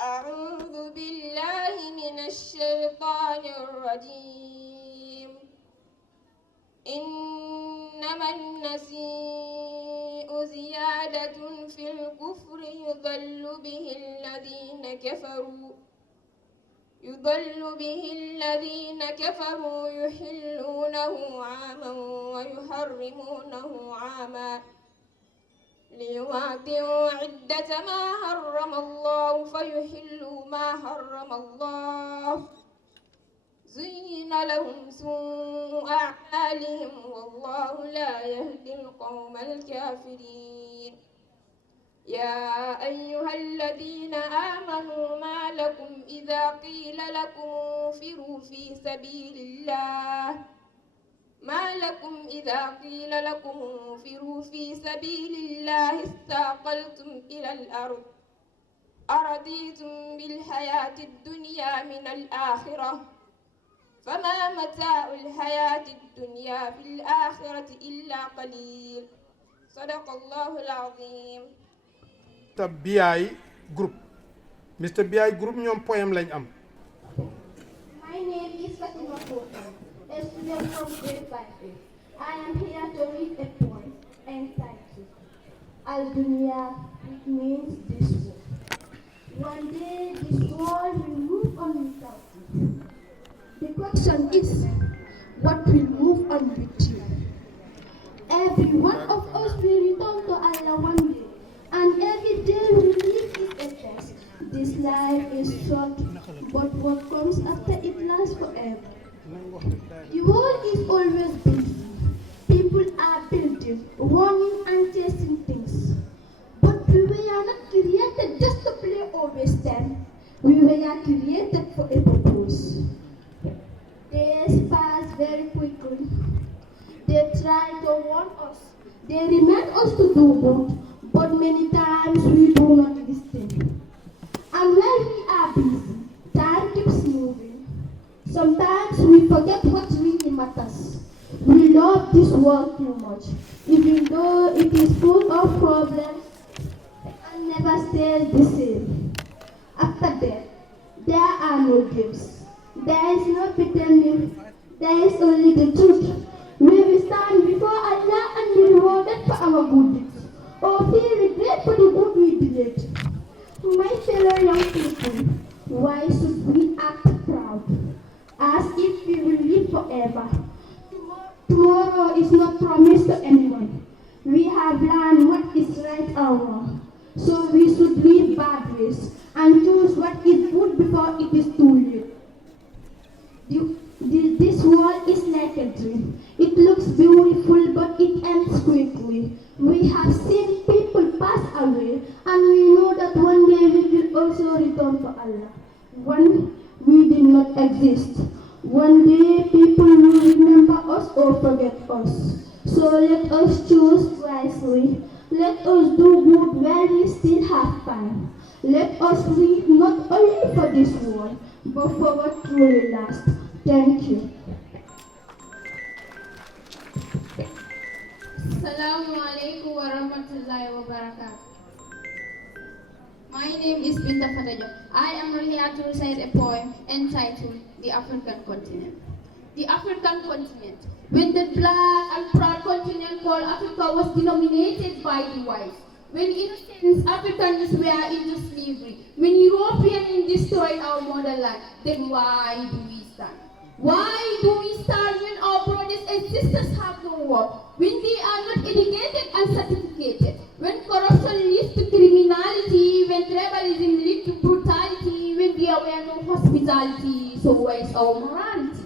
أعوذ بالله من الشيطان الرجيم. إنما النسيء زيادة في الكفر يضل به الذين كفروا يحلونه عاما ويحرمونه عاما ليواطئوا عدة ما حرم الله فيحلوا ما حرم الله زين لهم سوء أعمالهم والله لا يهدي القوم الكافرين. يا أيها الذين آمنوا ما لكم إذا قيل لكم انفروا في سبيل الله استاقلتم إلى الأرض أرضيتم بالحياة الدنيا من الآخرة فما متاع الحياة الدنيا في الآخرة إلا قليل. صدق الله العظيم. Mr. BI Group. Mr. BI Group ñoom poème lañ am. My name is Fatima Kota, a student from grade 5A. I am here to read a poem entitled Al-Dunya, which means this world. One day this world will move on without you. The question is, what will move on with you? Every one of us will return to Allah one day, and every day will leave its effects. This life is short, but what comes after it lasts forever. The world is always busy. People are building, running and chasing things. But we were not created just to play or waste time. We were created for a purpose. Days pass very quickly. They try to warn us. They remind us to do good, but many times we do not listen. And when we are busy, time keeps moving. Sometimes we forget what really matters. We love this world too much, even though it is full of problems and never stays the same. After death, there are no gifts. There is no pretending. There is only the truth. We will stand before Allah and be rewarded for our good deeds, or feel regret for the good we did. My fellow young people, why should we act proud, as if we will live forever? Tomorrow is not promised to anyone. We have learned what is right or wrong, so we should leave bad ways and choose what is good before it is too late. This world is like a dream. It looks beautiful, but it ends quickly. We have seen people pass away, and we know that one day we will also return to Allah. One, we did not exist. One day people will remember us or forget us. So let us choose wisely. Let us do good while we still have time. Let us live not only for this world, but for what truly lasts. Thank you. Assalamu alaikum wa rahmatullahi wa barakatuh. My name is Binta Fatajo. I am here to recite a poem entitled The African Continent. The African continent, when the black and proud continent called Africa was denominated by the whites, when innocent Africans were into slavery, when Europeans destroyed our motherland, then why do we stand? Why do we stand when our brothers and sisters have no work, when they are not educated and certificated, when corruption leads to criminality, when tribalism leads to brutality, when there were no hospitality, so where is our morality?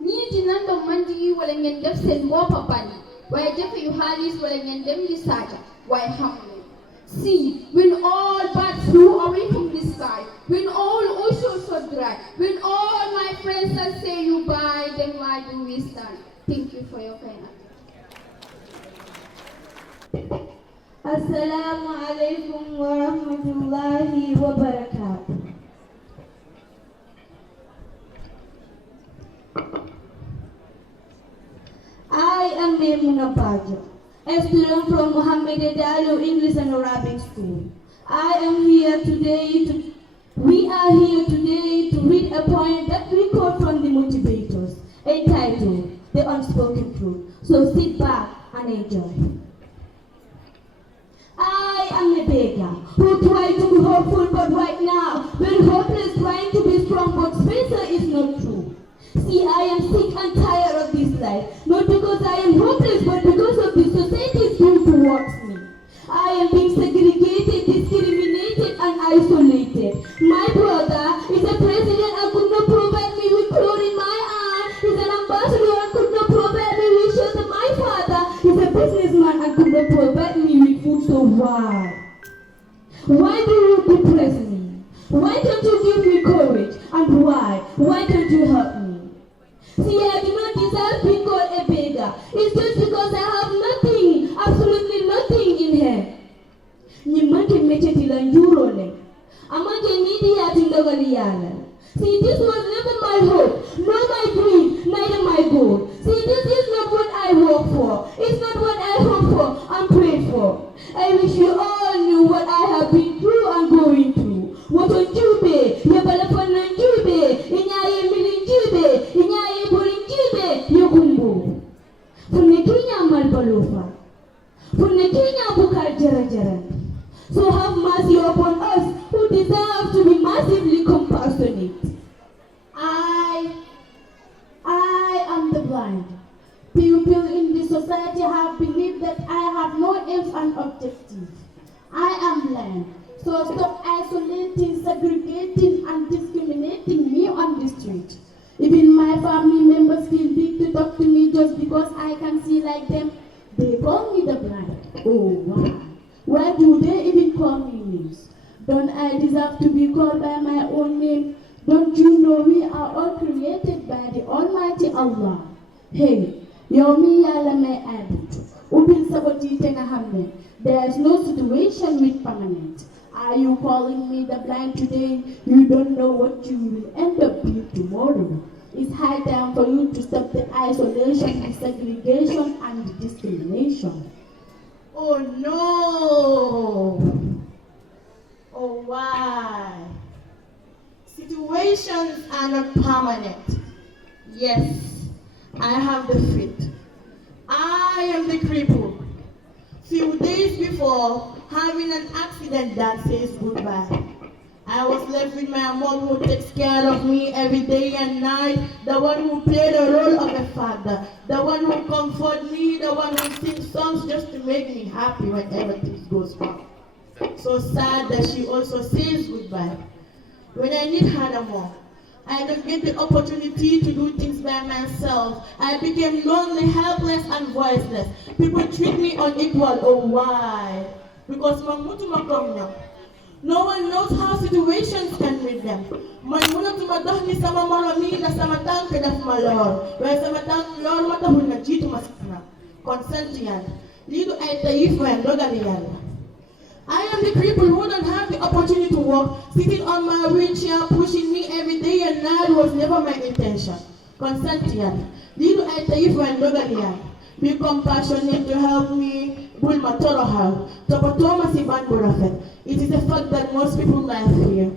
Ni dinan da mandi wala ngeen def seen boppa bani waaye jafe yu xaalis wala ngeen dem di saaja waaye xam leen. See, when all birds flew away from the sky, when all oceans are dry, when all my friends are say you bye, then why do we stand? Thank you for your kind attention. Assalamu alaikum wa rahmatullahi wa barakatuh. I am MUHAMAD, a student from MUHAMAD YADALIEU English and Arabic School. I am here today We are here today to read a poem that we quote from the motivators, entitled The Unspoken Truth. So sit back and enjoy. I am a beggar who tried to be hopeful, but right now, very hopeless, trying to be strong, but Spencer is not true. See, I am sick and tired of this life, not because I am hopeless, but because of the society's view towards me. I am being segregated, discriminated, and isolated. My brother is a president and could not provide me with clothes in my eye. He's an ambassador and could not provide me with shelter. My father is a businessman and could not provide me with food. So why? Why do you depress me? Why don't you give me courage? And why? Why don't you help me? See, I do not deserve being called a beggar. It's just because I have nothing, absolutely nothing in here. Nyimake mecheti la njurole. Amake nidi ya tindogaliyana. See, this was never my hope, nor my dream, neither my goal. See, this is not what I work for. It's not what I hope for and prayed for. I wish you all knew what I have been through and going through. What on Jube, Yabalafan on Jube, Inyaye Milin Jube, Inyaye Burin Jube, Yokumbo. Funekinya Malbalofa. Funekinya Bukar Jarajaran. So have mercy upon us who deserve to be massively compassionate. I am the blind. People in the society have believed that I have no aims and objectives. I am blind. So stop isolating, segregating, and discriminating me on the street. Even my family members feel big to talk to me just because I can see like them. They call me the blind. Oh, wow. Why do they even call me names? Don't I deserve to be called by my own name? Don't you know we are all created by the Almighty Allah? Hey, yomi yala may abut. Ubin saboti tena hamne. There is no situation with permanent. Are you calling me the blind today? You don't know what you will end up being tomorrow. It's high time for you to stop the isolation, the segregation, and the discrimination. Oh no! Oh why? Situations are not permanent. Yes, I have the feet. I am the cripple. Few days before, having an accident that says goodbye. I was left with my mom who takes care of me every day and night, the one who played the role of a father, the one who comforts me, the one who sings songs just to make me happy when everything goes wrong. So sad that she also says goodbye. When I need her the more, I don't get the opportunity to do things by myself. I became lonely, helpless, and voiceless. People treat me unequal. Oh, why? Because Mamutu Makomnya. No one knows how situations can meet them. Man muna tumadah ni sama marami na sama tang kedaf malor. Where sama tang lor mata huna jitu masana. Consent yan. Lido ay taif when logaliyan. I am the cripple who don't have the opportunity to walk. Sitting on my wheelchair, pushing me every day and night was never my intention. Consent yan. Lido ay taif when logaliyan. Be compassionate to help me. Bulma torohal. Topatoma si ban burafet. It is a fact that most people live here.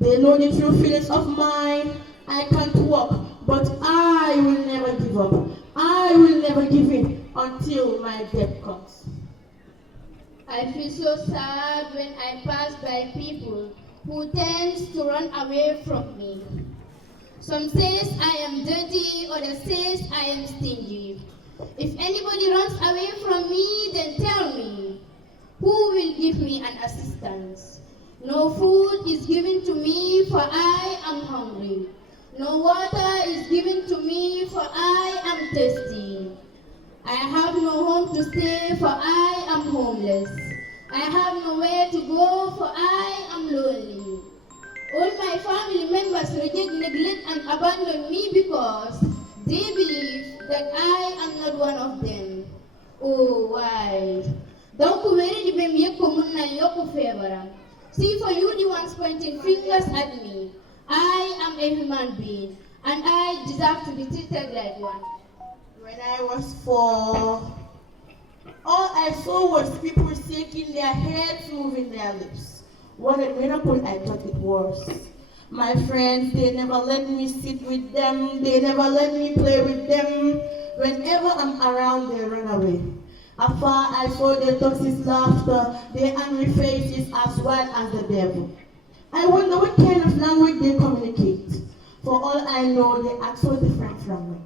They know the true feelings of mine. I can't walk, but I will never give up. I will never give in until my death comes. I feel so sad when I pass by people who tend to run away from me. Some says I am dirty, others says I am stingy. If anybody runs away from me, then tell me. Who will give me an assistance? No food is given to me, for I am hungry. No water is given to me, for I am thirsty. I have no home to stay, for I am homeless. I have nowhere to go, for I am lonely. All my family members reject, neglect, and abandon me because they believe that I am not one of them. Oh, why? See, for you the ones pointing fingers at me, I am a human being, and I deserve to be treated like one. When I was 4, all I saw was people shaking their heads, moving their lips. What a miracle I thought it was. My friends, they never let me sit with them. They never let me play with them. Whenever I'm around, they run away. Afar, I saw their toxic laughter, their angry faces as wild as the devil. I wonder what kind of language they communicate. For all I know, they act so different from me.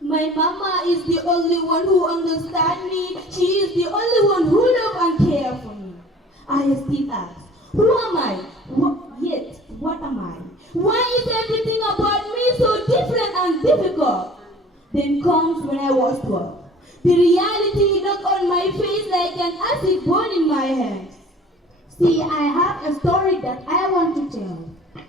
My mama is the only one who understands me. She is the only one who loves and cares for me. I still ask, who am I? What am I? Why is everything about me so different and difficult? Then comes when I was 12. The reality knocked on my face like an acid burn in my hands. See, I have a story that I want to tell.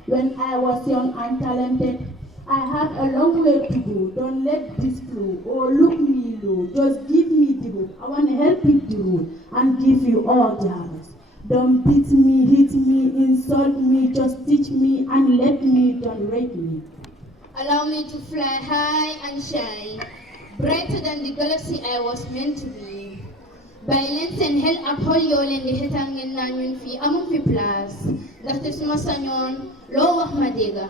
When I was young and talented, I had a long way to go. Don't let this flow or look me low. Just give me the road. I want to help you the road and give you all the harvest. Don't beat me, hit me, insult me. Just teach me and let me, don't rate me. Allow me to fly high and shine, brighter than the galaxy I was meant to be. Violence and hell uphold your land, the hetangin na yun fi among fi plus. Dahil sumasanyon, lo wah madega.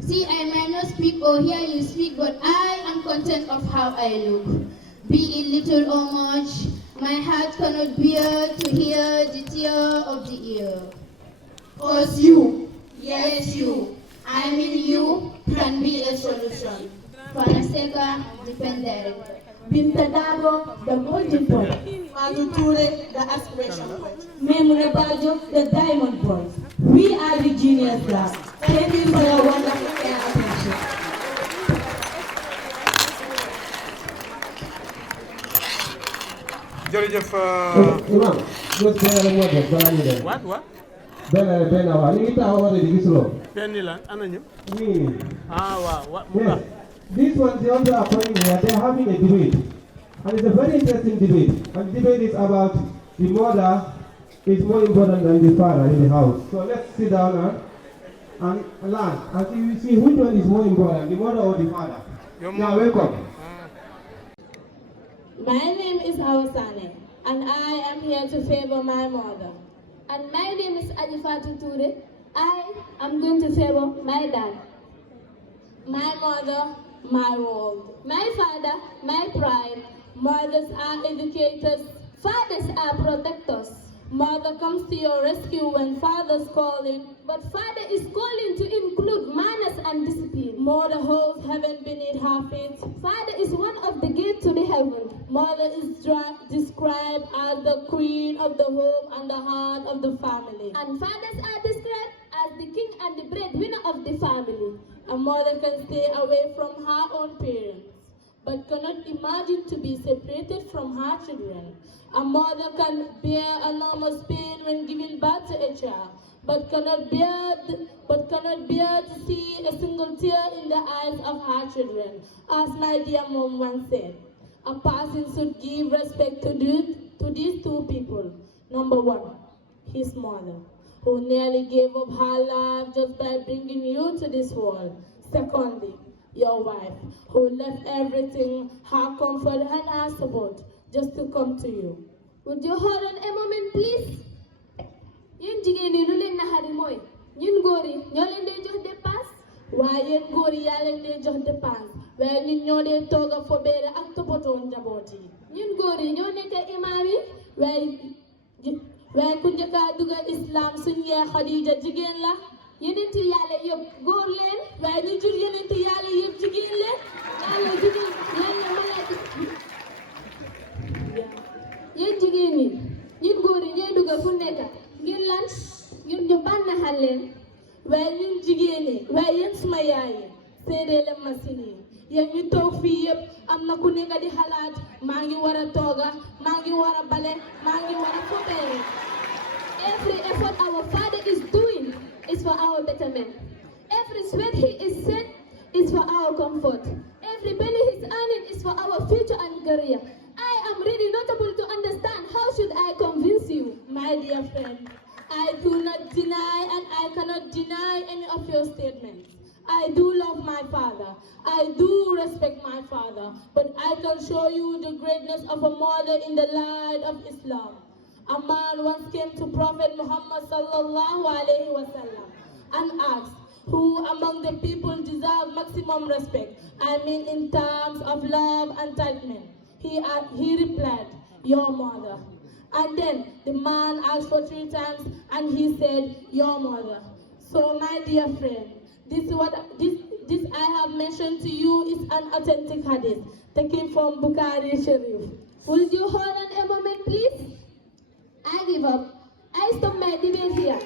See, I might not speak or hear you speak, but I am content of how I look. Be it little or much, my heart cannot bear to hear the tear of the ear. Cause you, yes you, I mean you, can be a solution. Fanaseka, dependent. Binta Dabo, the golden boy. Manu Ture, the aspiration point. Memuna Bajo, the diamond boys. We are the genius class. Thank you for your wonderful care and attention. jërëjëf. Imam, just benn moo def balaa ñu dem. What? benn waa ñu ngi taxaw wala di gisuloo. benn lan ana ñu. nii. waaw Yes. This one they also are coming here. They are having a debate, and it's a very interesting debate. And the debate is about the mother is more important than the father in the house. So let's sit down and learn and see which one is more important, the mother or the father. Yeah, welcome. My name is Awasane, and I am here to favor my mother. And my name is Adifatu Ture. I am going to favor my dad. My mother, my world. My father, my pride. Mothers are educators. Fathers are protectors. Mother comes to your rescue when father's calling. But father is calling to include manners and discipline. Mother holds heaven beneath her feet. Father is one of the gates to the heaven. Mother is described as the queen of the home and the heart of the family. And fathers are described as the king and the breadwinner of the family. A mother can stay away from her own parents, but cannot imagine to be separated from her children. A mother can bear enormous pain when giving birth to a child, but cannot bear to see a single tear in the eyes of her children. As my dear mom once said, a person should give respect to these two people. Number one, his mother, who nearly gave up her life just by bringing you to this world. Secondly, your wife, who left everything, her comfort and her support, just to come to you. Would you hold on a moment, please? Yéen jigéen ñi lu leen naxari mooy ñun góor yi ñoo leen dee jox dépense. Waaye yéen góor yi yaa leen dee jox dépense, waaye ñun ñoo dee tooga fobeere ak toppatoo njaboot yi. Ñun góor yi ñoo nekk imaam yi. waaye ku njëkk a dugal islam suñu yaay Xadija jigéen la. Yonentu Yàlla yëpp góor leen. waaye ñu jur yonentu Yàlla yëpp jigéen leen. Yàlla jigéen Yàlla malaaka. Yéen jigéen ñi ñun góor yi ñooy dugg fu nekk ngir lan ngir ñu bànnaxal leen. waaye ñun jigéen ñi waaye yéen suma yaay yi seedee leen ma si nii yéen ñu toog fii yëpp am na ku nekk di xalaat maa ngi war a tooga maa ngi war a bale maa ngi war a fobeere. Every effort our father is doing is for our betterment. Every sweat he is shed is for our comfort. Every penny he's earning is for our future and career. I am really not able to understand. How should I convince you? My dear friend, I do not deny and I cannot deny any of your statements. continents. I do love my father. I do respect my father. But I can show you the greatness of a mother in the light of Islam. A man once came to Prophet Muhammad sallallahu alaihi wasallam and asked, who among the people deserve maximum respect? I mean in terms of love and treatment. He replied, your mother. And then the man asked for 3 times and he said, your mother. So my dear friend, this I have mentioned to you is an authentic hadith taken from Bukhari Sharif. Would you hold on a moment, please? I give up. I stop my debate here.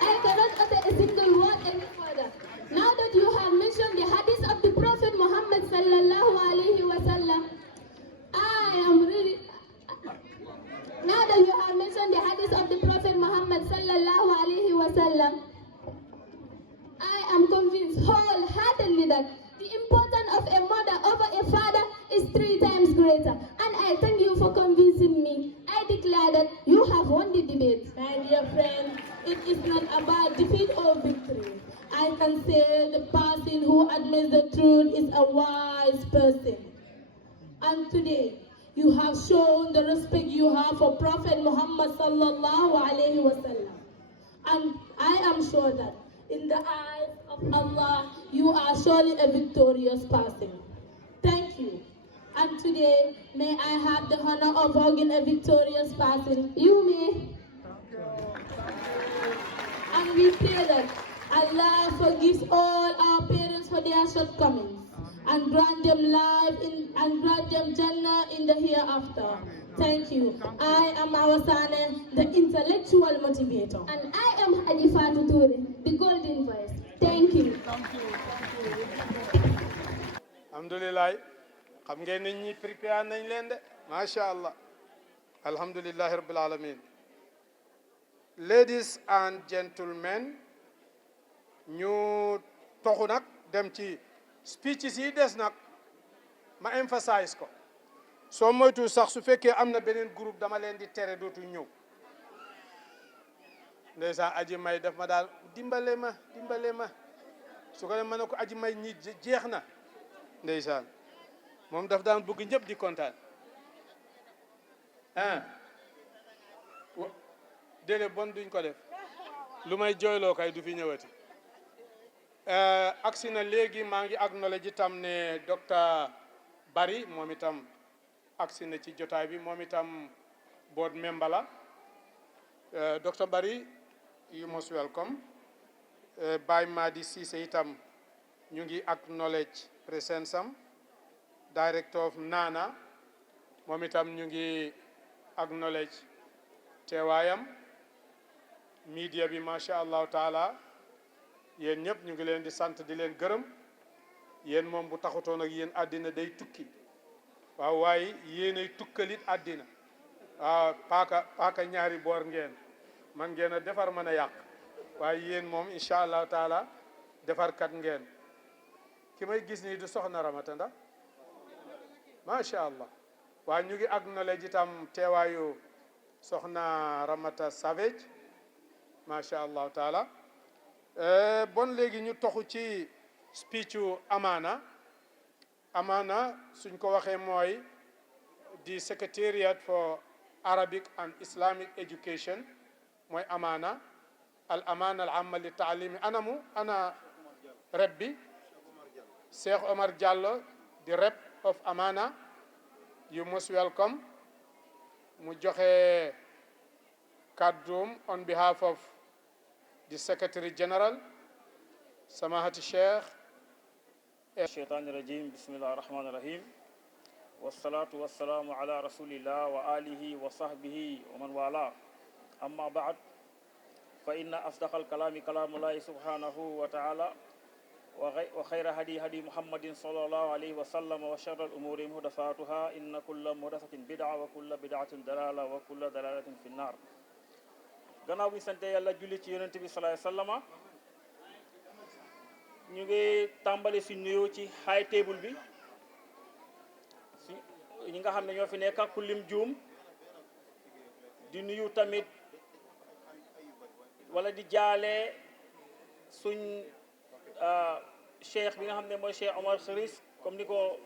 I cannot utter a single word any further. Now that you have mentioned the hadith of the Prophet Muhammad sallallahu alaihi wasallam, Now that you have mentioned the hadith of the Prophet Muhammad sallallahu alaihi wasallam, I am convinced wholeheartedly that the importance of a mother over a father is 3 times greater. And I thank you for convincing me. I declare that you have won the debate. My dear friend, it is not about defeat or victory. I can say the person who admits the truth is a wise person. And today, you have shown the respect you have for Prophet Muhammad sallallahu alaihi wasallam. And I am sure that in the eyes of Allah, you are surely a victorious person. Thank you. And today, may I have the honor of hugging a victorious person? You may. And we pray that Allah forgives all our parents for their shortcomings and grant them life and grant them Jannah in the hereafter. Thank you. I am Awasane, the intellectual motivator. And I am Hadifatu Ture, the golden voice. Thank you. Alhamdulillah. xam ngeen ne ñi prépare nañ leen de macha allah alhamdulillahi rabbil alamin. Ladies and gentlemen, ñu toxu nag dem ci speeches yi des nag ma emphasize ko soo moytu sax su fekkee am na beneen groupe dama leen di tere dootu ñëw ndeysaan aji may daf ma daal dimbale ma su ko ne ma ne ko aji may ñi jeex na ndeysaan moom daf daan bëgg ñëpp di kontaan déedéet bon duñ ko def lu may jooyloo kay du fi ñëwati agsi na léegi maa ngi acknowledge itam ne docteur Barry moom itam agsi na ci jotaay bi moom itam board member la docteur Barry you most welcome. Baye Madi Cissé itam ñu ngi acknowledge presence am. Director of Nana moom itam ñu ngi acknowledge teewaayam. Media bi macha allahu taala yéen ñëpp ñu ngi leen di sant di leen gërëm yéen moom bu taxutoon ak yéen àddina day tukki waaw waaye yéenay tukkalit àddina waaw paaka ñaari boor ngeen man ngeen a defar mën a yàq waaye yéen moom incha allahu taala defarkat ngeen ki may gis nii du soxna Ramata ndax macha allah waaye ñu ngi acknowledge itam teewaayu soxna Ramata Savage macha allahu taala bon léegi ñu toxu ci speechu Amana suñ ko waxee mooy the Secretariat for Arabic and Islamic Education mooy Amana al amma li taalimi ana rep bi Cheikh Omar Diallo the rep of Amana you most welcome mu joxe kàddoom on behalf of the Secretary General Samahati Sheikh الشيطان الرجيم بسم الله الرحمن الرحيم والصلاة والسلام على رسول الله وآله وصحبه ومن والاه أما بعد فإن أصدق الكلام كلام الله سبحانه وتعالى وخير هدي محمد صلى الله عليه وسلم وشر الأمور محدثاتها إن كل محدثة بدعة وكل بدعة ضلالة وكل ضلالة في النار. gannaaw bi sante yàlla julli ci yonent bi sallallahu alayhi wasallam ñu ngi tàmbali si nuyoo ci high table bi ñi nga xam ne ñoo fi nekk ku lim juum di nuyu tamit wala di jaale suñ cheikh bi nga xam ne mooy Cheikh Omar Kharis comme ni ko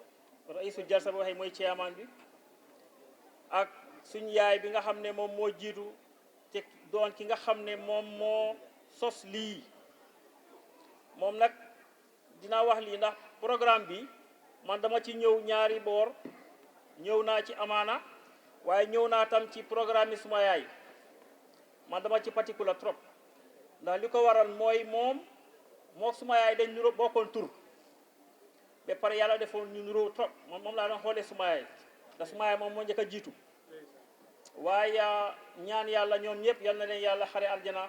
raisul jalsa bi waxee mooy chairman bi ak suñ yaay bi nga xam ne moom moo jiitu te doon ki nga xam ne moom moo sos lii moom nag dinaa wax lii ndax programme bi man dama ci ñëw ñaari boor ñëw naa ci amaana waaye ñëw naa tam ci programme yi suma yaay man dama ci particulier trop ndax li ko waral mooy moom moo suma yaay dañ nuroo bokkoon tur ba pare yàlla defoon ñu nuroo trop moom laa doon xoolee suma yaay ndax suma yaay moom moo njëkk a jiitu waaye ñaan yàlla ñoom ñëpp yal na leen yàlla xare aljana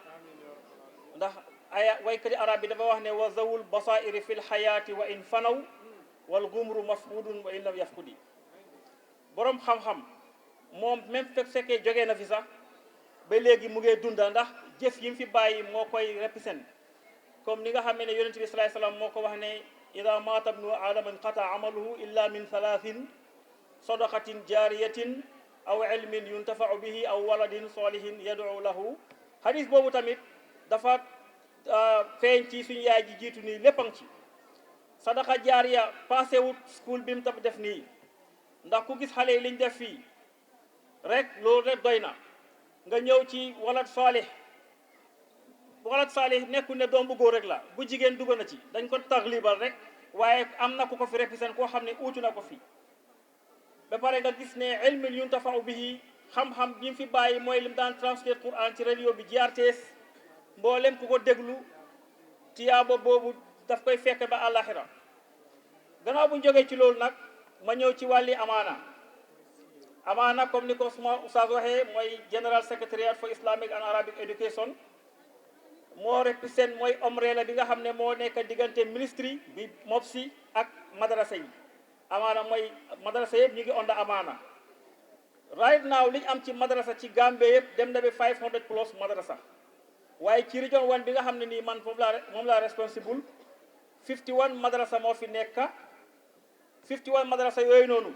ndax aya waykati arab bi dafa wax ne wa zawul basairi fil xayaati wa in fanaw wal gumru mafqudun wa in lam yafqudi borom xam-xam moom même fekkee jógee na fi sax ba léegi mu ngi dunda ndax jëf yi mu fi bàyyi moo koy represent comme ni nga xam ne yonent bi sallallahu alayhi wasallam moo ko wax ne ida maata ibnu aadama inqata amaluhu illa min thalathin sadaqatin jariyatin aw ilmin yuntafau bihi aw waladin salihin yad'u lahu hadis boobu tamit dafa feeñ ci suñu yaay ji jiitu nii léppang ci sadaqa jaariya passé wut school bi mu tam def nii ndax ku gis xale yi liñ def fii rek loolu rek doy na nga ñëw ci walad salih nekku ne doom bu góor rek la bu jigéen dugg na ci dañ ko taglibal rek waaye am na ku ko fi represent koo xam ne uutu na ko fi ba pare nga gis ne ilmin yuntafa'u bihi xam-xam bi mu fi bàyyi mooy lim daan translate Quran ci radio bi GRTS mboolem ku ko déglu tiyaaba boobu daf koy fekk ba àllaxira gannaaw bu ñu jógee ci loolu nag ma ñëw ci wàlli amaana comme ni ko suma oustaz waxee mooy General Secretariat for Islamic and Arabic Education moo represent mooy ombrella bi nga xam ne moo nekk diggante ministry bi MOPSI ak madrasa yi amaana mooy madrasa yëpp ñu ngi onda amaana right now li ñu am ci madrasa ci Gambie yëpp dem na ba 500 plus madrasa waaye ci region 1 bi nga xam ne nii man moom laa responsible 51 madrasa moo fi nekk 51 madrasa yooyu noonu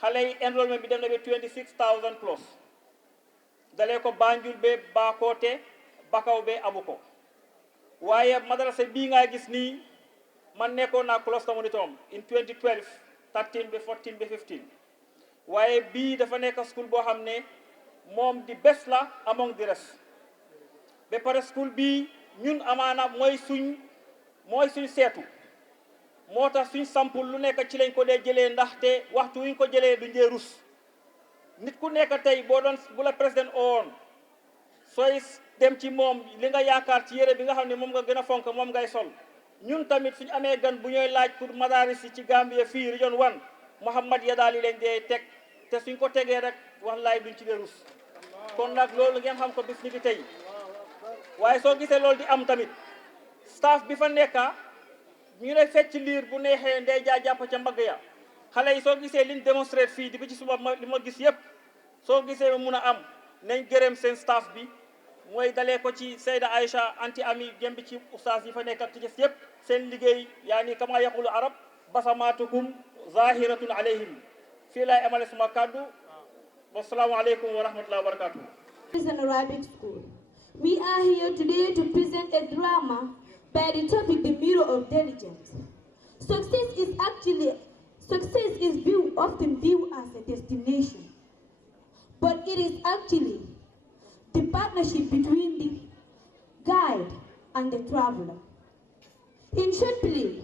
xale yi enrollment bi dem na ba 26,000 plus dalee ko Banjul be Bakoteh Bakaw be Abuko waaye madrasa bii nga gis nii man nekkoon naa cluster monitor in 2012 13 ba 14 ba 15 waaye bii dafa nekk school boo xam ne moom di best la among the rest ba pare school bii ñun amaana mooy suñ seetu moo tax suñ sampul lu nekk ci lañ ko dee jëlee ndaxte waxtu wuñ ko jëlee du njee rus nit ku nekk tey boo doon bu la président oon sooy dem ci moom li nga yaakaar ci yére bi nga xam ne moom nga gën a fonk moom ngay sol ñun tamit suñu amee gan bu ñooy laaj pour madaris yi ci Gambie fii région 1 MUHAMAD YADALIEU leen dee teg te suñ ko tegee rek wallaay duñ ci dee rus kon nag loolu ngeen xam ko bis ni ki tey waaye soo gisee loolu di am tamit staff bi fa nekka ñu lay fecc liir bu neexee ndey jàpp ca mbagg ya xale yi soo gisee liñ démonstré fii di bi ci suba li ma gis yëpp soo gisee mun a am nañ gërëm seen staff bi mooy dalee ko ci Seyda Aïcha anti ami jëm bi ci oustaz yi fa nekk ak ci des yëpp seen liggéey yaani kama yaqulu arab basamatukum zahiratun alayhim fii laay amale suma kàddu wassalaamu aleykum wa rahmatullahi wa barakatuh. It's an Arabic school. We are here today to present a drama by the topic The Mirror of Diligence. Success is often viewed as a destination, but it is actually the partnership between the guide and the traveler. In short play,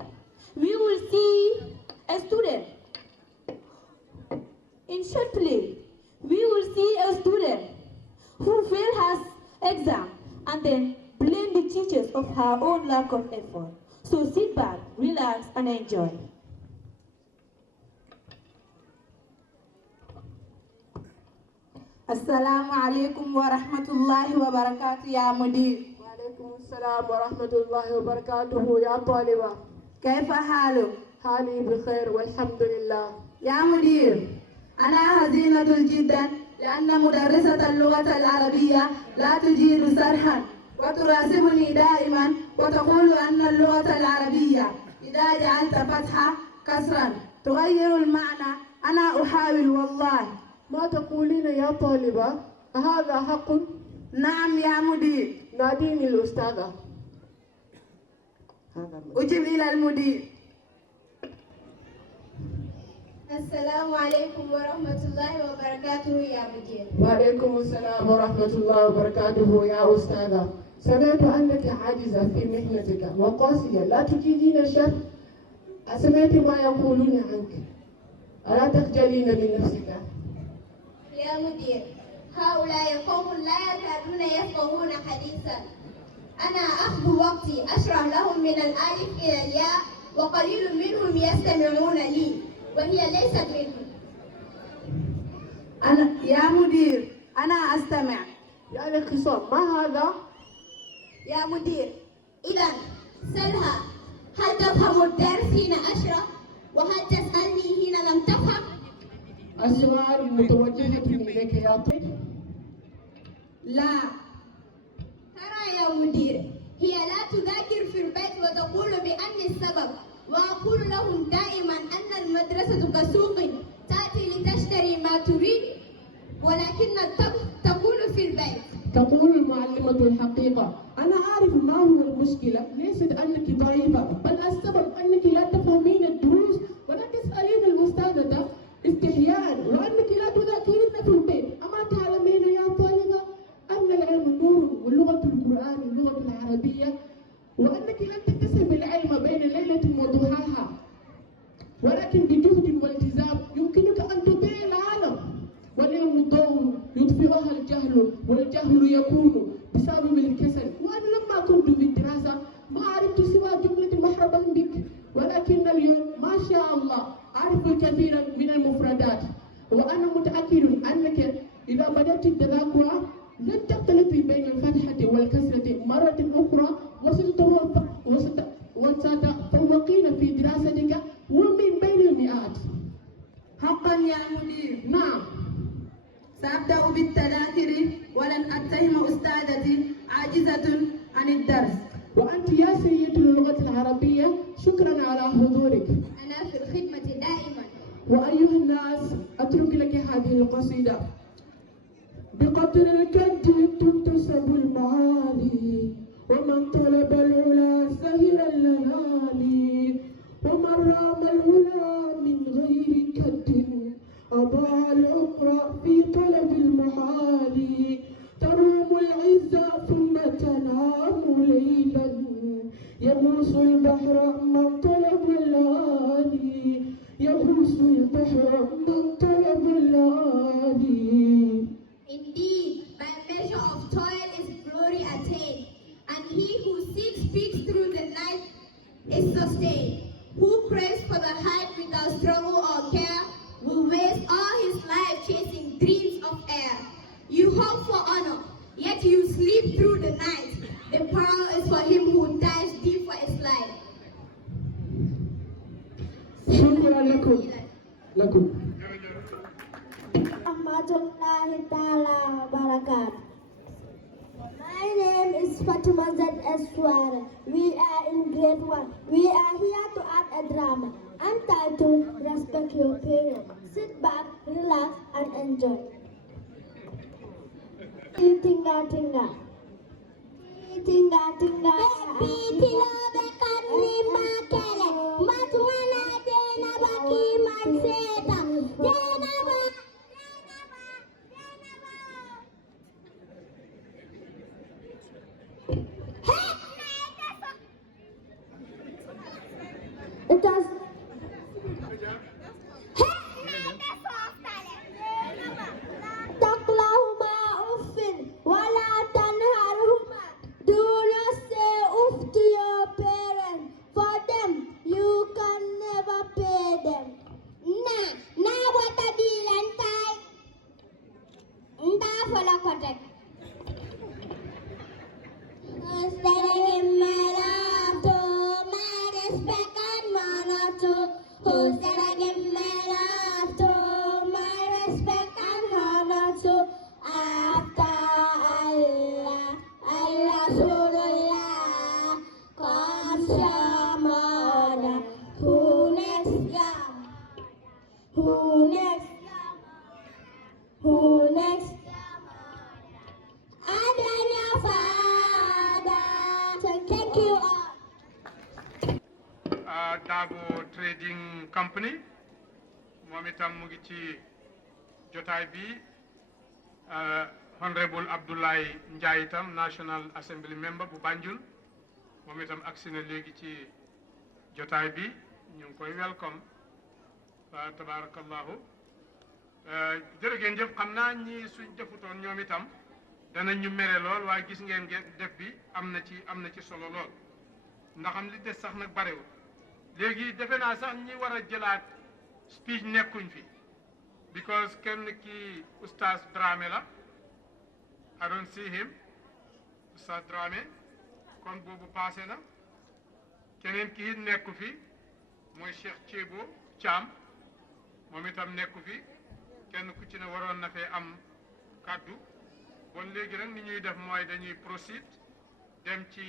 we will see a student. Who failed her exam and then blame the teachers of her own lack of effort. So sit back, relax, and enjoy. Assalamu alaikum wa rahmatullahi wa barakatuh ya mudir. Wa alaikum assalam wa rahmatullahi wa barakatuh ya taliba. كيف حالك؟ حالي بخير والحمد لله. يا مدير، أنا حزينة جدا لأن مدرسة اللغة العربية لا تجيد شرحا وتراسبني دائما وتقول أن اللغة العربية إذا جعلت فتحة كسرا تغير المعنى. أنا أحاول والله. ما تقولين يا طالبة؟ هذا حق؟ نعم يا مدير. ناديني الأستاذة. أجب إلى المدير. السلام عليكم ورحمة الله وبركاته يا مدير. وعليكم السلام ورحمة الله وبركاته يا أستاذة. سمعت أنك عاجزة في مهنتك وقاسية لا تجيدين الشر. أسمعت ما يقولون عنك؟ ألا تخجلين من نفسك؟ يا مدير، هؤلاء قوم لا يكادون يفقهون حديثا. أنا أخذ وقتي أشرح لهم من الألف إلى الياء وقليل منهم يستمعون لي وهي ليست منهم. يا مدير أنا أستمع. يعني خصام ما هذا؟ يا مدير، إذا سلها، هل تفهم الدرس حين أشرح؟ وهل تسألني حين لم تفهم؟ السؤال متوجه إليك يا طفل. لا. ترى يا مدير، هي لا تذاكر في البيت وتقول بأني السبب، وأقول لهم دائما أن المدرسة كسوق تأتي لتشتري ما تريد، ولكن تقول في البيت. تقول المعلمة الحقيقة. أنا أعرف ما هو المشكلة، ليست أنك ضعيفة، بل السبب أنك لا تفهمين الدروس ولا تسألين الأستاذة استحياء، وأنك لا تذاكرين في البيت. أما تعلمين يا طالبة أن العلم نور، واللغة القرآن اللغة العربية، وأنك لن تكتسب العلم بين ليلة وضحاها، ولكن بجهد والتزام يمكنك أن تطيع العالم. والعلم ضوء يطفئها الجهل، والجهل يكون بسبب الكسل. وأنا لما كنت في الدراسة ما عرفت سوى جملة مرحبا بك، ولكن اليوم ما شاء الله أعرف الكثير من المفردات. وأنا متأكد أنك إذا بدأت التذاكر لن تختلفي بين الفتحة والكسرة مرة أخرى، وستتفوقين في دراستك ومن بين المئات. حقا يا مدير. نعم. سأبدأ بالتذاكر ولن أتهم أستاذتي عاجزة عن الدرس. وأنت يا سيدة اللغة العربية شكرا على حضورك. أنا في الخدمة دائما. وأيها الناس أترك لك هذه القصيدة. بقدر الكد تكتسب المعالي، ومن طلب العلا سهر الليالي، ومن رام العلا من غير كد أضاع العمر في طلب المحال. تروم العزة ثم تنام ليلا، يغوص البحر من طلب الليالي، يغوص البحر من طلب الليالي. Indeed, by measure of toil is glory attained, and he who seeks peace through the night is sustained. Who craves for the height without struggle or care will waste all his life chasing dreams of air. You hope for honor, yet you sleep through the night. The pearl is for him who dives deep for his life. شكرا لكم. Rahmatullahi ta'ala wa barakatuh. My name is Fatima Z. Eswara. We are in grade 1. We are here to act a drama entitled Respect Your Parents. Sit back, relax, and enjoy. Tinga tinga. Tinga tinga. Baby tinga bekan lima kele. Matwana dena baki matseta. Dena ba. It has تقلهما أف ولا تنهرهما. Do not say off to your parents. For them, you can never pay them. Na wata bilan tay. Nda fola kotek. Who's gonna give me love to my respect and honor to after Allah, Allah Rasulullah comes your mother. Who next? Who next? Who next? Company moom itam mu ngi ci jotaay bi Honorable Abdoulaye Ndiaye itam National Assembly member bu Banjul moom itam agsi na léegi ci jotaay bi ñu ngi koy welcome wa tabarakallahu jërë ngeen jëf xam naa ñi suñ defutoon ñoom itam danañ ñu mere lool waaye gis ngeen def bi am na ci solo lool ndax am li des sax nag barewul léegi defe naa sax ñi war a jëlaat speech nekkuñ fi because kenn ki Oustaz Dramé la I don't see him Oustaz Dramé kon boobu passé na keneen ki it nekku fi mooy Cheikh Thiebo Thiam moom itam nekku fi kenn ku ci ne waroon na fee am kàddu bon léegi rek ni ñuy def mooy dañuy proceed dem ci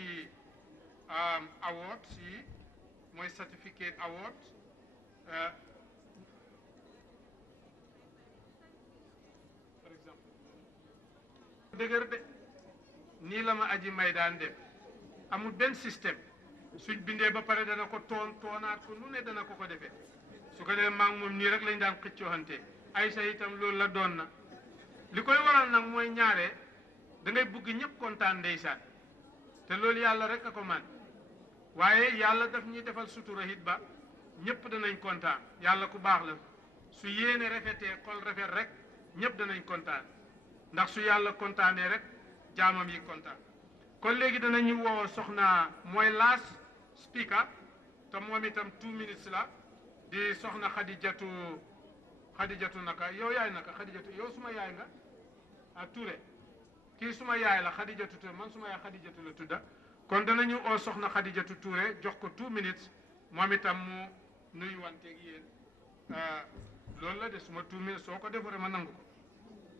awards yi mooy certificate award par exemple dëgër de nii la ma aji may daan def amul benn système suñ bindee ba pare dana ko toonaat ko nu ne dana ko defee su ko defee maa ngi moom nii rek lañ daan xëccooxante Aysa itam loolu la doon na li koy waral nag mooy ñaare da ngay bugg ñëpp kontaan ndeysaan te loolu yàlla rek a ko man waaye yàlla daf ñuy defal sutura hit ba ñëpp danañ kontaan yàlla ku baax la su yéene rafetee xol rafet rek ñëpp danañ kontaan ndax su yàlla kontaanee rek jaamam yi kontaan kon léegi danañu woo soxna mooy last speaker te moom itam 2 minutes la di soxna Xadijatu naka yow yaay naka Xadijatu yow suma yaay nga Touré kii suma yaay la Xadijatu Touré man suma yaay Xadijatu la tudda kon danañu oo soxna Xadijatu Touré jox ko 2 minutes moom itam mu nuyu wanteeg yéen loolu la de suma 2 minutes soo ko defaree ma nangu ko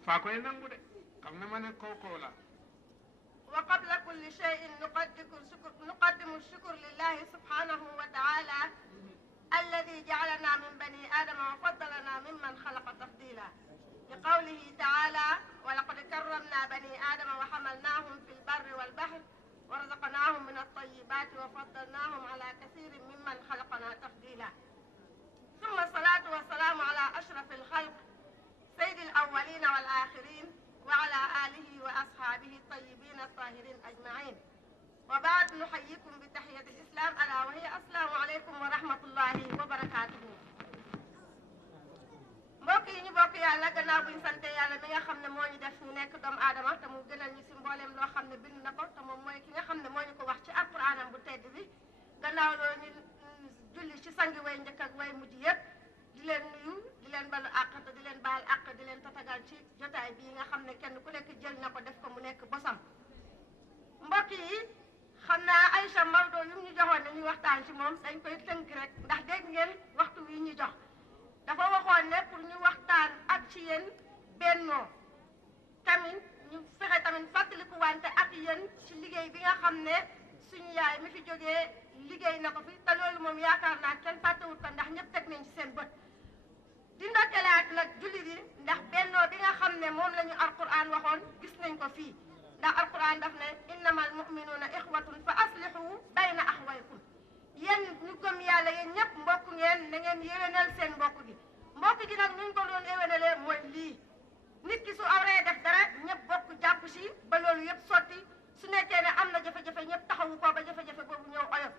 faa koy nangu de xam nga ma ne koo la وقبل كل شيء نقدم الشكر لله سبحانه وتعالى الذي جعلنا من بني آدم وفضلنا ممن خلق تفضيلا لقوله تعالى ولقد كرمنا بني آدم وحملناهم في البر والبحر ورزقناهم من الطيبات وفضلناهم على كثير ممن خلقنا تفضيلا ثم الصلاة والسلام على أشرف الخلق سيد الأولين والآخرين وعلى آله وأصحابه الطيبين الطاهرين أجمعين وبعد نحييكم بتحية الإسلام ألا وهي السلام عليكم ورحمة الله وبركاته mbokk yi ñu bokk yàlla gannaaw bu ñu sante yàlla mi nga xam ne moo ñu def ñu nekk doomu aadama te mu gënal ñu si mbooleem loo xam ne bind na ko te moom mooy ki nga xam ne moo ñu ko wax ci alquraanam bu tedd bi gannaaw loolu ñu julli ci sangi way njëkk ak way mujj yépp di leen nuyu di leen balu àq te di leen baal àq di leen tatagal ci jotaay bii nga xam ne kenn ku nekk jël na ko def ko mu nekk bosam mbokk yi xam naa Aïcha Maodo yu ñu joxoon ne ñu waxtaan ci moom dañ koy tënk rek ndax dégg ngeen waxtu wi ñu jox dafa waxoon ne pour ñu waxtaan ak ci yéen bennoo tamit ñu fexe tamit fàttaliku wante ak yéen ci liggéey bi nga xam ne suñu yaay mi fi jógee liggéey na ko fi te loolu moom yaakaar naa kenn fàttewut ko ndax ñëpp teg nañ ci seen bët di ndokkelaat nag jullit yi ndax bennoo bi nga xam ne moom la ñu alquran waxoon gis nañ ko fii ndax alquran daf ne innamal mu'minuuna ixwatun fa aslihu bayna axwaykum yéen ñu gëm yàlla yéen ñëpp mbokk ngeen na ngeen yéwénal seen mbokk gi nag nuñ ko doon yéwénalee mooy lii nit ki su awree def dara ñëpp bokk jàpp si ba loolu yëpp sotti su nekkee ne am na jafe-jafe ñëpp taxawu ko ba jafe-jafe boobu ñëw oyof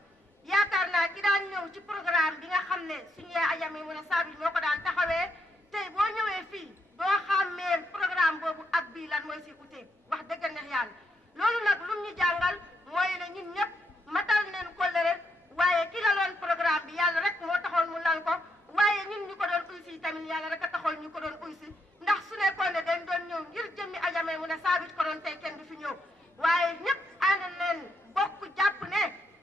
yaakaar naa ki daan ñëw ci programme bi nga xam ne suñu yaay ajami mun a saabi moo ko daan taxawee tey boo ñëwee fii doo xàmmee programme boobu ak bii lan mooy si utee wax dëgg neex yàlla loolu nag lu ñu jàngal mooy ne ñun ñëpp matal neen kóllëre waaye ki la loon programme bi yàlla rek moo taxoon mu lal ko waaye ñun ñu ko doon uy si tamit yàlla rek a taxoon ñu ko doon uy si ndax su nekkoon ne dañ doon ñëw ngir jëmmi ajamee mun a saabit ko doon tey kenn du fi ñëw waaye ñëpp ànd leen bokk jàpp ne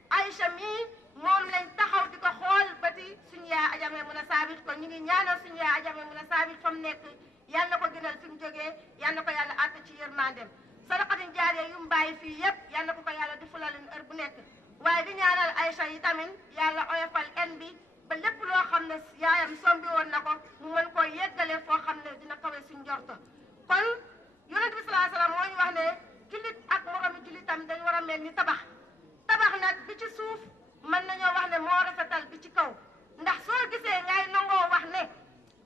Aïcha mii moom lañ taxaw di ko xool bati suñu yaay ajamee mun a saabit ko ñu ngi ñaanal suñu yaay ajamee mun a saabit fa mu nekk yal na ko gënal fi mu jógee yal na ko yàlla àtt ci yërmandem sadaqatin jaariya yu mu bàyyi fii yëpp yal na ko yàlla di fulalin heure bu nekk waaye di ñaanal Aïcha yi tamit yàlla oyofal en bi ba lépp loo xam ne yaayam sombi woon na ko mu mën koo yeggale foo xam ne dina kawe suñ njorto kon yonent bi sallallahu alayhi wasallam moo ñu wax ne jullit ak moromi jullitam dañ war a mel ni tabax nag bi ci suuf mën nañoo wax ne moo rafetal bi ci kaw ndax soo gisee ngay nangoo wax ne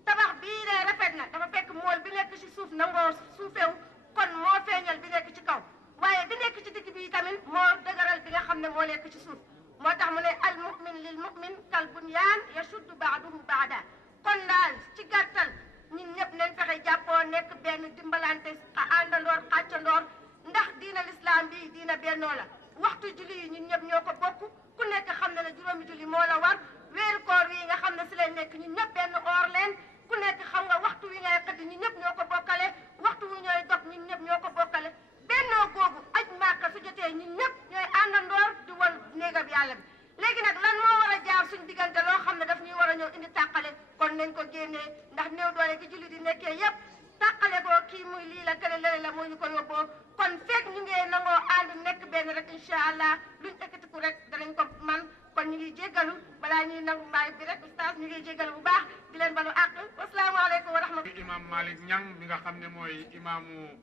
tabax bii de rafet na dafa fekk mool bi nekk ci suuf nangoo suufewu kon moo feeñal bi nekk ci kaw waaye bi nekk ci digg bi tamit moo dëgëral bi nga xam ne moo nekk ci suuf moo tax mu ne al mu'min lil mu'min kal bunyaan yashuddu ba'duhu ba'da kon daal ci gàttal ñun ñëpp nañ fexe jàppoo nekk benn dimbalante àndandoor xàccandoor ndax diina lislaam bi diina bennoo la waxtu julli yi ñun ñëpp ñoo ko bokk ku nekk xam ne ne juróomi julli moo la war weeru koor yi nga xam ne si lay nekk ñun ñëpp benn oor leen ku nekk xam nga waxtu wi ngay xëdd ñun ñëpp ñoo ko bokkale waxtu wi ñooy dog ñun ñëpp ñoo ko bokkale bennoo googu aj Màkka su jotee ñun ñëpp ñooy àndandoor di wal néegam yàlla bi léegi nag lan moo war a jaar suñ diggante loo xam ne daf ñuy war a ñëw indi tàqale kon nañ ko génnee ndax néew doole gi julli di nekkee yëpp tàqale ko kii muy lii la kële lële la moo ñu ko yóbboo kon fekk ñu ngi nangoo ànd nekk benn rek incha allah luñ ekkatiku rek danañ ko man kon ñu ngi jéggalu balaa ñuy nangu mbaay bi rek oustaz ñu ngi jéggalu bu baax di leen balu àq wasalaamaaleykum wa rahmatulah. imam Malick Niang mi nga xam ne mooy imaamu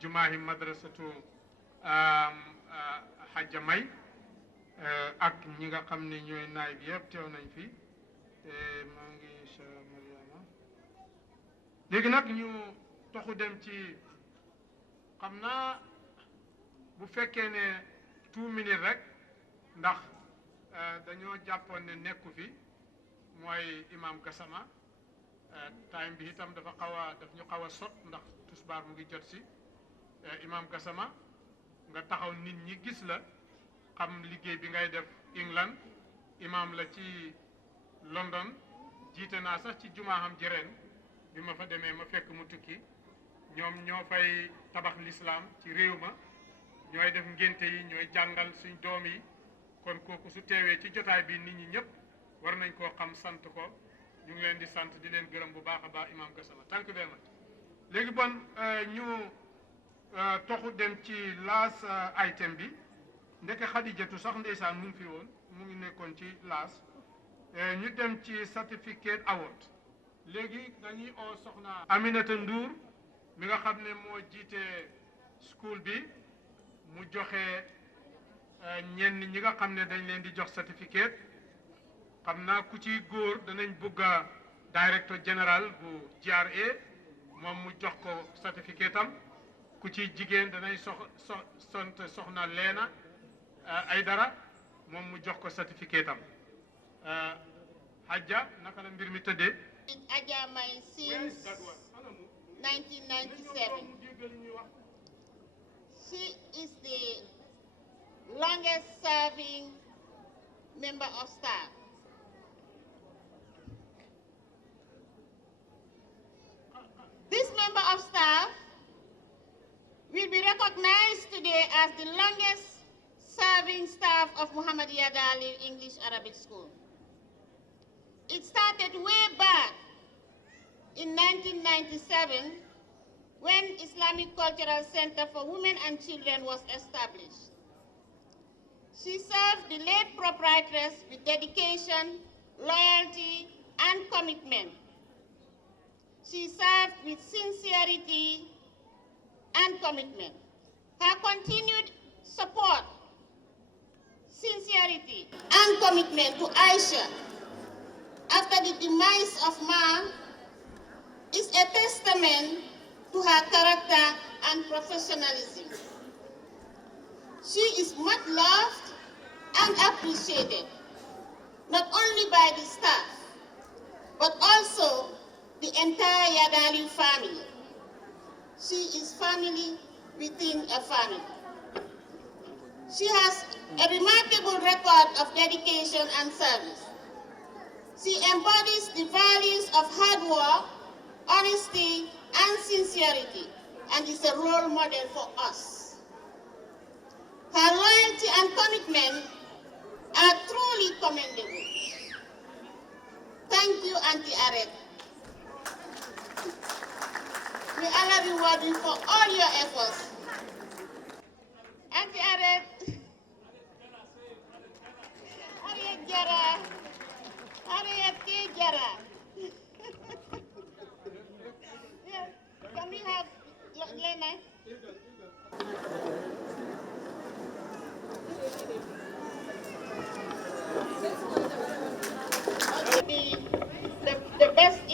jumaahi madrasatu Hajja May ak ñi nga xam ne ñooy naay bi yëpp teew nañ fi maa ngi sa Mariama léegi nag ñu toxu dem ci xam naa bu fekkee ne 2 minutes rek ndax dañoo jàppoon ne nekku fi mooy imam Gassama time bi itam dafa daf ñu xaw a sot ndax tusbaar mu ngi jot si imam Gassama nga taxaw nit ñi gis la xam liggéey bi ngay def England imam la ci London jiite naa sax ci jumaa xam ji ren bi ma fa demee ma fekk mu tukki ñoom ñoo fay tabax l'islam ci réew ma ñooy def ngénte yi ñooy jàngal suñ doom yi kon kooku su teewee ci jotaay bi nit ñi ñëpp war nañ koo xam sant ko ñu ngi leen di sant di leen gërëm bu baax a baax imam Gassama thank you very much léegi bon ñu toxu dem ci laas item bi ndeke Xadijatu sax ndeysaan mu ngi fi woon mu ngi nekkoon ci laas ñu dem ci certificate award léegi dañuy oo soxna Aminata Ndour mi nga xam ne moo jiite school bi mu joxe ñenn ñi nga xam ne dañ leen di jox certificate xam naa ku ci góor danañ bëgg a directeur général bu GRA moom mu jox ko certificate am ku ci jigéen danañ sant soxna Leena Aydara moom mu jox ko certificate am Hajja naka la mbir mi tëddee. Adja May since 1997. She is the longest serving member of staff. This member of staff will be recognized today as the longest serving staff of MUHAMAD YADALIEU English Arabic School. It started way back in 1997 when Islamic Cultural Center for Women and Children was established. She served the late proprietress with dedication, loyalty, and commitment. She served with sincerity and commitment. Her continued support, sincerity, and commitment to Aisha after the demise of Ma is a testament to her character and professionalism. She is much loved and appreciated, not only by the staff, but also the entire YADALIEU family. She is family within a family. She has a remarkable record of dedication and service. She embodies the values of hard work, honesty, and sincerity, and is a role model for us. Her loyalty and commitment are truly commendable. Thank you, Auntie Aret. May Allah reward you for all your efforts. Auntie Aret, Harriet Jara, Harriet K. Jara. Yes, can we have Lena?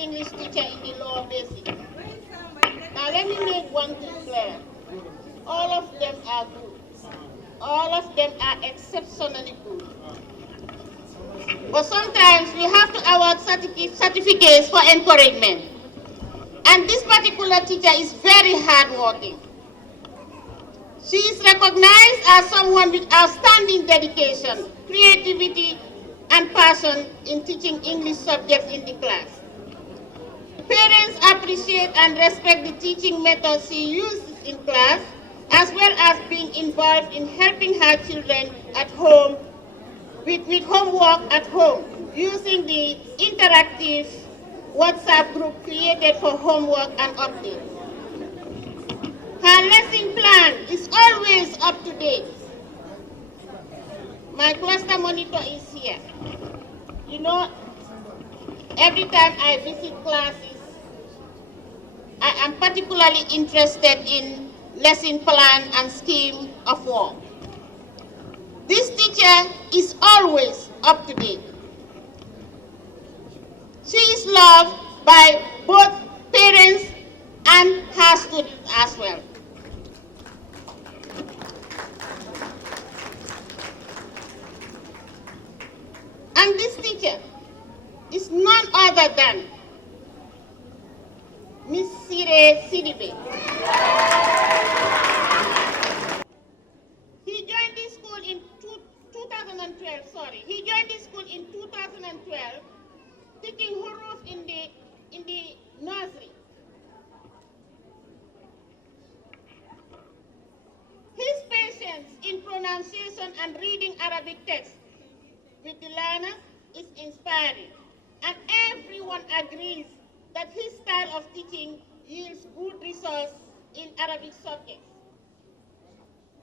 English teacher in the lower basic. Now let me make one thing clear. All of them are good. All of them are exceptionally good. But sometimes we have to award certificates for encouragement. And this particular teacher is very hardworking. She is recognized as someone with outstanding dedication, creativity, and passion in teaching English subjects in the class. Parents appreciate and respect the teaching methods she uses in class, as well as being involved in helping her children at home with homework at home, using the interactive WhatsApp group created for homework and updates. Her lesson plan is always up to date. My cluster monitor is here. You know, every time I visit classes, I am particularly interested in lesson plan and scheme of work. This teacher is always up to date. She is loved by both parents and her students as well. And this teacher is none other than Miss Sire Sidibe. He joined this school in 2012, He joined this school in 2012, teaching huruf in the nursery. His patience in pronunciation and reading Arabic text with the learners is inspiring, and everyone agrees that his style of teaching yields good results in Arabic subjects.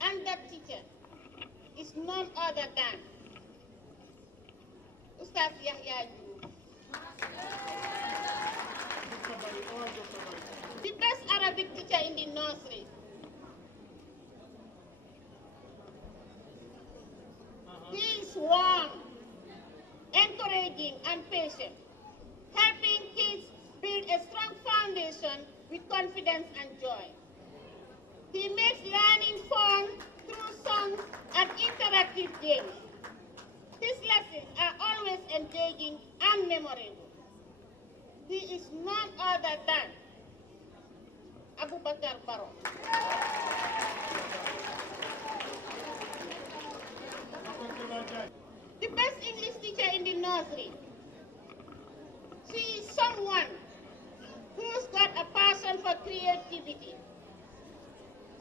And that teacher is none other than Ustaz Yahya. The best Arabic teacher in the nursery. He is warm, encouraging, and patient, helping kids build a strong foundation with confidence and joy. He makes learning fun through songs and interactive games. His lessons are always engaging and memorable. He is none other than Abu Bakar Baro. The best English teacher in the nursery. She is someone who's got a passion for creativity.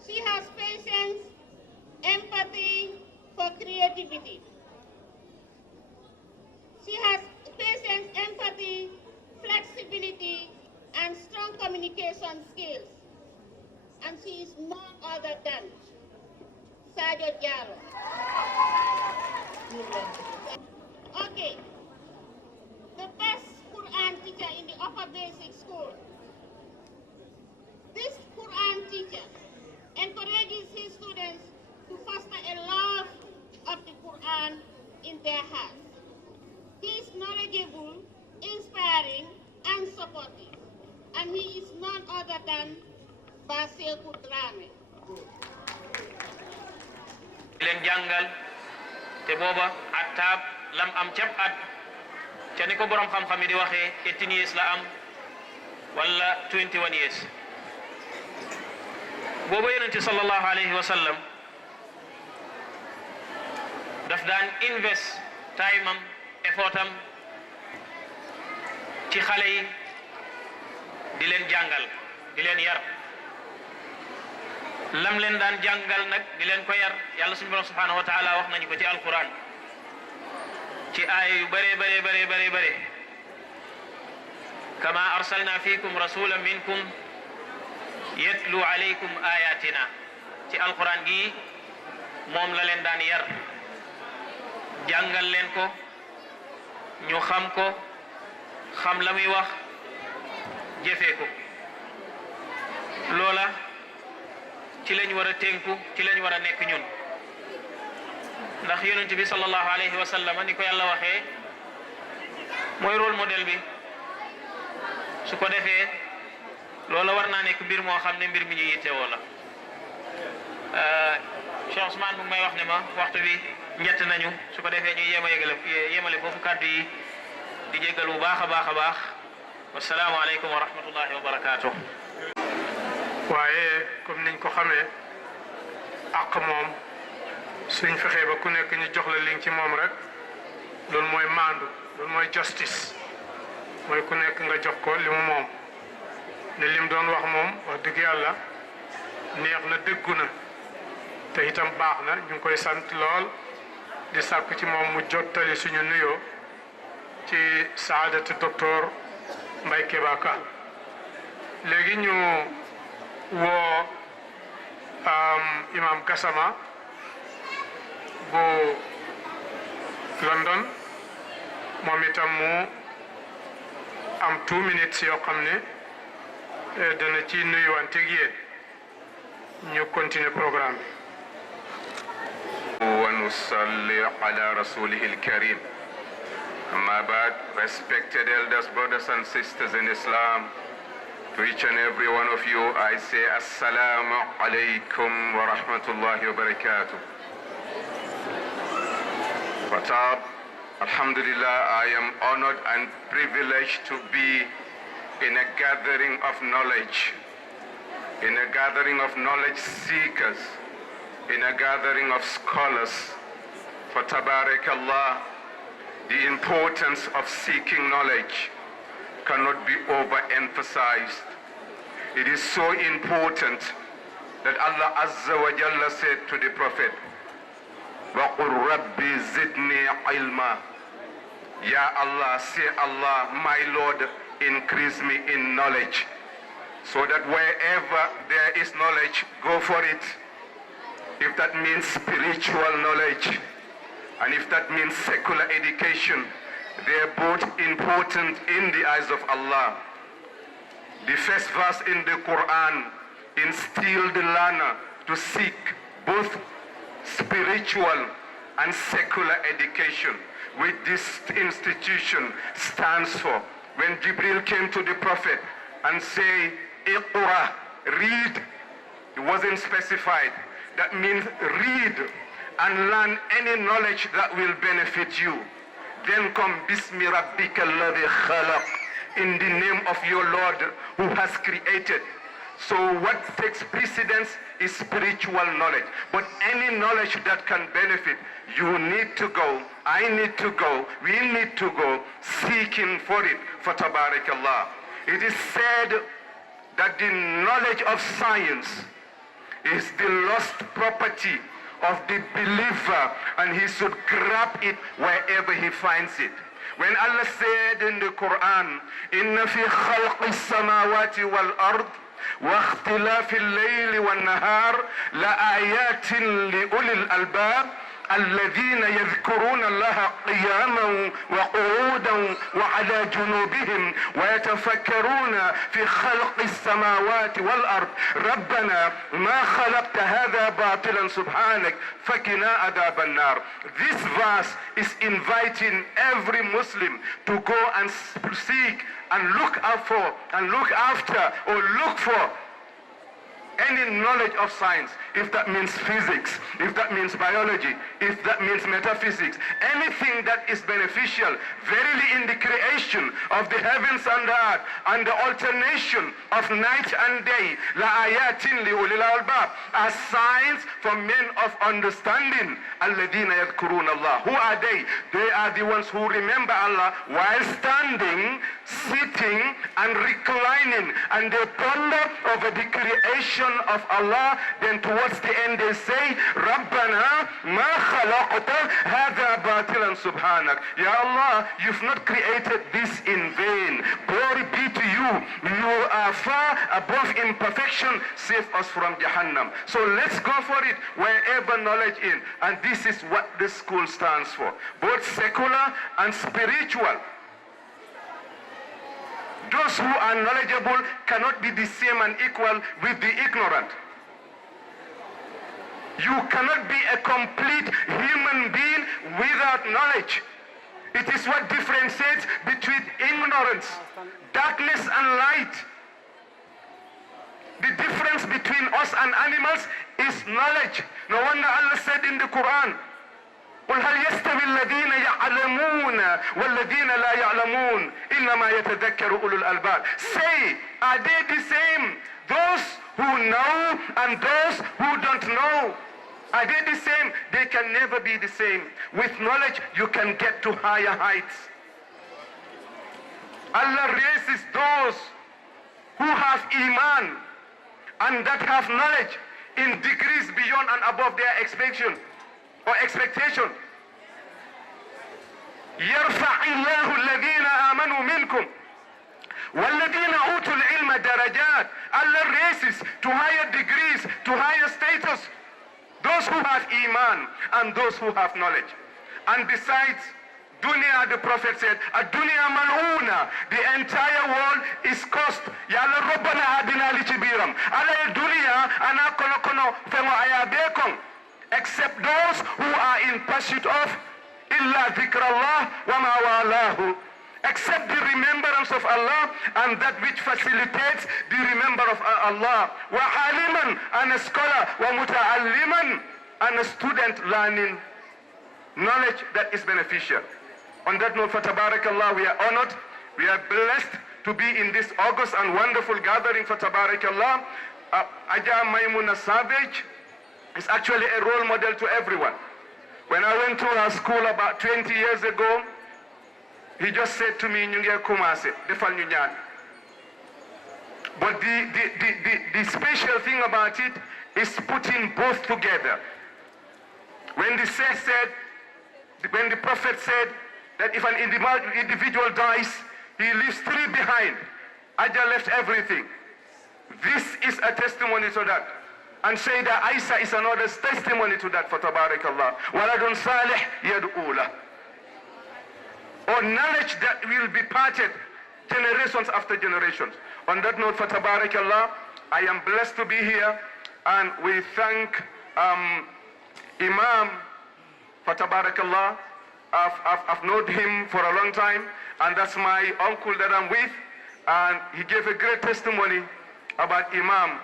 She has patience, empathy for creativity. She has patience, empathy, flexibility, and strong communication skills. And she is none other than Sadio Diallo. Okay, the best Quran teacher in the upper basic school. This Quran teacher encourages his students to foster a love of the Quran in their hearts. He is knowledgeable, inspiring, and supportive. And he is none other than Basir Kudrame. leen jàngal te booba attab lam am cab at ca ni ko borom xam-xam yi di waxee 18 years la am wala 21 years booba yonente sallallahu alayhi wa sallam daf daan invest time am effort am ci xale yi di leen jàngal di leen yar lam leen daan jàngal nag di leen ko yar yàlla suñu borom subhanahu wa taala wax nañu ko ci alquran ci aaya yu bare kama arsalna fikum rasulan minkum yatlu alaykum ayatina ci alquran gi moom la leen daan yar jàngal leen ko ñu xam ko xam la muy wax jëfee ko loola ci lañ war a tënku ci lañ war a nekk ñun ndax yonent bi sallallahu alayhi wa sallam ni ko yàlla waxee mooy rôle modèle bi su ko defee loola war naa nekk mbir moo xam ne mbir mi ñu yittewoo la Cheikh Ousmane mu ngi may wax ne ma waxtu bi njett nañu su ko defee ñu yemale foofu kàddu yi di jéggal bu baax a baax wassalaamu aleykum wa rahmatullahi wa barakaatu. waaye comme niñ ko xamee àq moom suñ fexee ba ku nekk ñu jox la liñ ci moom rek loolu mooy maandu loolu mooy justice mooy ku nekk nga jox ko li mu moom ne lim doon wax moom wax dëgg yàlla neex na dëggu na te itam baax na ñu ngi koy sant lool di sàkku ci moom mu jottali suñu nuyoo ci saadatu docteur Mbaye Keba Ka léegi ñu woo imam Gassama bu London moom itam mu am 2 minutes yoo xam ne dana ci nuyuwante ak yéen ñu continuer programme bi. wa nusalli ala rasulihil karim. Amma ba'd, respected elders, brothers and sisters in Islam, to each and every one of you, I say Assalamu alaikum wa rahmatullahi wa barakatuh. Fatab, Alhamdulillah, I am honored and privileged to be in a gathering of knowledge, in a gathering of knowledge seekers, in a gathering of scholars. For Tabarakallah, the importance of seeking knowledge cannot be overemphasized. It is so important that Allah Azza wa Jalla said to the Prophet, وَقُلْ رَبِّ زِدْنِي عِلْمًا. Ya Allah, say Allah, my Lord, increase me in knowledge. So that wherever there is knowledge, go for it. If that means spiritual knowledge, and if that means secular education, they are both important in the eyes of Allah. The first verse in the Quran instilled the learner to seek both spiritual and secular education, which this institution stands for. When Jibril came to the Prophet and said, Iqra, read, it wasn't specified. That means read and learn any knowledge that will benefit you. Then come Bismi Rabbika alladhi khalaq, in the name of your Lord who has created. So what takes precedence is spiritual knowledge. But any knowledge that can benefit, you need to go, I need to go, we need to go seeking for it, for Tabarakallah. It is said that the knowledge of science is the lost property of the believer, and he should grab it wherever he finds it. When Allah said in the Quran, إِنَّ فِي خَلْقِ السَّمَاوَاتِ وَالْأَرْضِ وَاخْتِلَافِ اللَّيْلِ وَالنَّهَارِ لَآيَاتٍ لِأُولِي الْأَلْبَابِ الذين يذكرون الله قياما وقعودا وعلى جنوبهم ويتفكرون في خلق السماوات والأرض ربنا ما خلقت هذا باطلا سبحانك فقنا عذاب النار. This verse is inviting every Muslim to go and seek and look out for and look after or look for any knowledge of science, if that means physics, if that means biology, if that means metaphysics, anything that is beneficial, verily in the creation of the heavens and the earth, and the alternation of night and day, لَآيَاتٍ لِأُولِي الْأَلْبَابِ, are signs for men of understanding. الَّذِينَ يَذْكُرُونَ اللَّهِ. Who are they? They are the ones who remember Allah while standing, sitting, and reclining, and they ponder over the creation of Allah. Then towards the end they say, Rabbana ma khalaqta hadha batilan subhanak. Ya Allah, you've not created this in vain. Glory be to you. You are far above imperfection. Save us from Jahannam. So let's go for it wherever knowledge is. And this is what this school stands for. Both secular and spiritual. Those who are knowledgeable cannot be the same and equal with the ignorant. You cannot be a complete human being without knowledge. It is what differentiates between ignorance, darkness and light. The difference between us and animals is knowledge. No wonder Allah said in the Quran, قل هل يستوي الذين يعلمون والذين لا يعلمون إنما يتذكر أولو الألباب. Say, are they the same? Those who know and those who don't know. Are they the same? They can never be the same. With knowledge, you can get to higher heights. Allah raises those who have iman and that have knowledge in degrees beyond and above their expectation. يرفع الله الذين آمنوا منكم والذين أوتوا العلم درجات. Allah raises to higher degrees, to higher status, those who have iman and those who have knowledge. And besides, dunya, the Prophet said, "Ad-dunya mal'una." The entire world is cursed. Ya Allah, Rabbana adina li kibiram. Allah dunya ana kono kono fengo ayabekon. Except those who are in pursuit of illa dhikrallah wa ma walahu. Except the remembrance of Allah and that which facilitates the remembrance of Allah. Wa aliman, and a scholar, wa muta'alliman, and a student learning knowledge that is beneficial. On that note, for Tabarakallah, we are honored, we are blessed to be in this august and wonderful gathering for Tabarakallah. Aja Maimuna Savage is actually a role model to everyone. When I went to her school about 20 years ago, he just said to me, "Nyunge kumase, defal nyunyan." But the special thing about it is putting both together. When the Prophet said that if an individual dies, he leaves three behind. Ajah left everything. This is a testimony to that. And Sayyidah Aisha is another testimony to that for Tabarakallah. Waladun salih yad'ula. Or knowledge that will be parted generations after generations. On that note, for Tabarakallah, I am blessed to be here, and we thank Imam for Tabarakallah. I've known him for a long time, and that's my uncle that I'm with, and he gave a great testimony about Imam,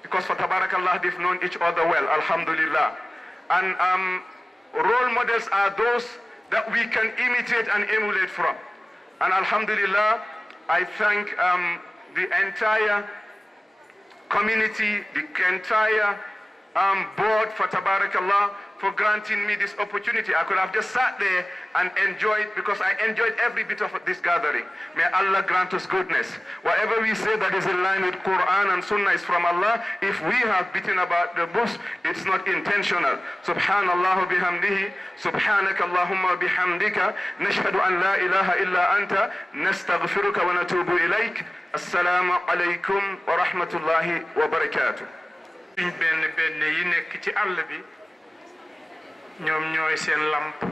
because for Tabarakallah they've known each other well, Alhamdulillah. And role models are those that we can imitate and emulate from. And Alhamdulillah, I thank the entire community, the entire board for Tabarakallah for granting me this opportunity. I could have just sat there and enjoyed, because I enjoyed every bit of this gathering. May Allah grant us goodness. Whatever we say that is in line with Quran and Sunnah is from Allah. If we have beaten about the bush, it's not intentional. Subhanallah bihamdihi, subhanaka Allahumma bihamdika, nashhadu an la ilaha illa anta, nastaghfiruka wa natubu ilayk. Assalamu alaykum wa rahmatullahi wa barakatuh. benn yi nekk ci àll bi ñoom ñooy seen lamp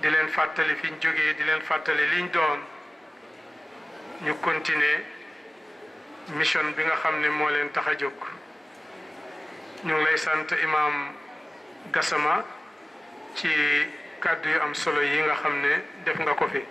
di leen fàttali fi ñu jógee, di leen fàttali liñ doon, ñu continuer mission bi nga xam ne moo leen tax a jóg. ñu ngi lay sant Imam Gassama ci kàddu yu am solo yi nga xam ne def nga ko fi.